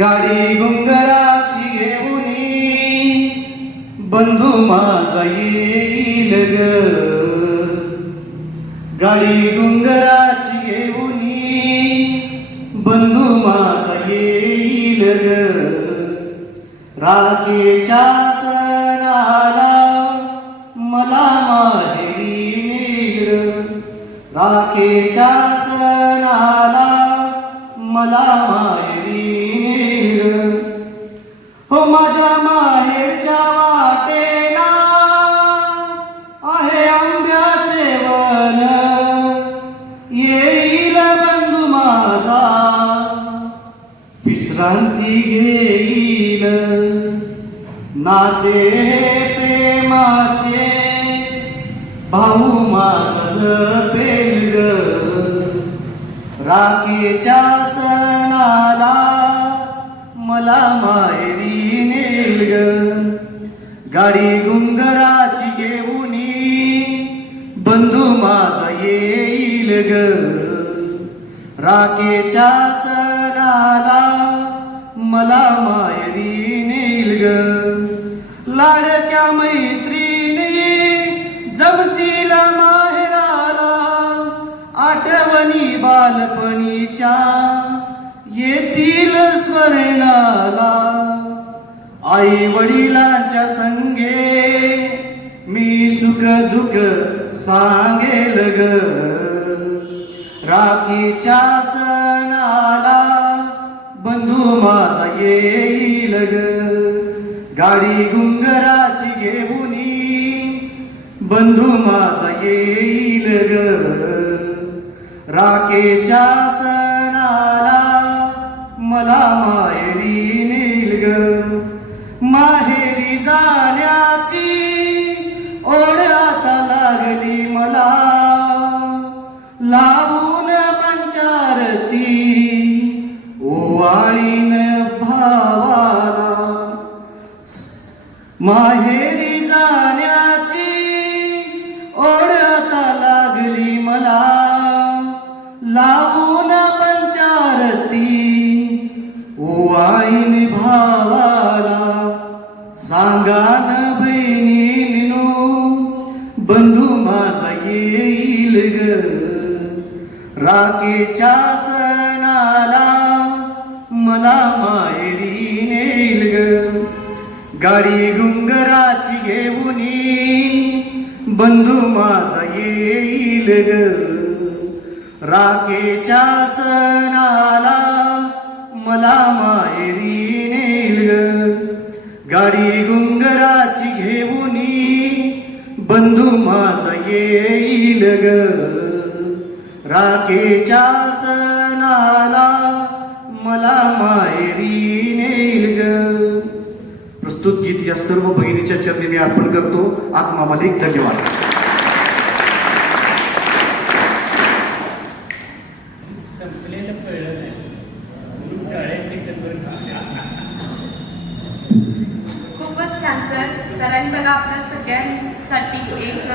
गाडी गुंगराची घेऊनी बंधू माझा येईल ग. गाडी डुंगराची घेऊनी बंधू माझा येईल ग. राखेच्या येईल बंधू माझा. विश्रांती घेईल. नाते प्रेमाचे भाऊ माझा जपेल ग. राखेच्या सणाला मला माहेरी नेल ग. गाडी गुंगराची ग राखेच्या सणाला मला मायरी नेल ग. लाडक्या मैत्रिणी जमतील माहेराला आठवणी बालपणीच्या येतील स्मरणाला. आई वडिलांच्या संगे मी सुख दुःख सांगेल ग. राखीच्या सणाला बंधू माझा येईल ग. गाडी गुंगराची घेऊन बंधू माझा येईल ग. राखेच्या सणाला मला माहेरी नेल ग. माहेरी जाण्याची ओढ आता लागली मला. माहेरी जाण्याची ओढ लागली मला. लावून पंचारती ओवाळीन भावाला. सांगान बहिणीनो बंधू माझा येईल ग. राखेच्या सणाला मला माहेरी नेईल ग. गाडी गुंगराची घेऊनी. बंधू माझा येईल ग. राखेच्या सणाला मला माहेरी नेल ग. गाडी गुंगराची घेऊनी बंधू माझा येईल ग. राखेच्या सणाला मला माहेरी नेल प्रस्तुत गीत या सर्व बहिणीच्या चरणी मी अर्पण करतो. आत्मा मालिक धन्यवाद. खूपच छान सर. सरांनी बघा आपल्या सगळ्यांसाठी एक